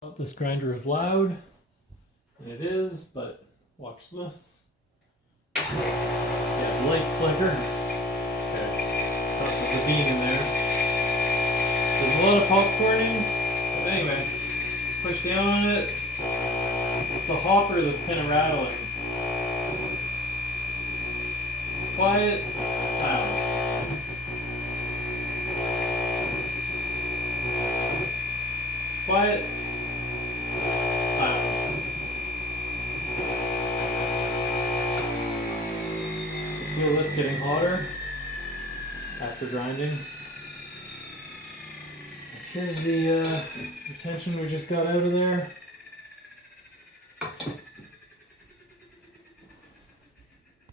Oh, this grinder is loud. And it is, but watch this. Yeah, the light's flicker. Okay. Oh, there's a bean in there. There's a lot of popcorning. But anyway, push down on it. It's the hopper that's kind of rattling. Quiet. Loud. Quiet. Loud. Feel this getting hotter after grinding. Here's the retention we just got out of there.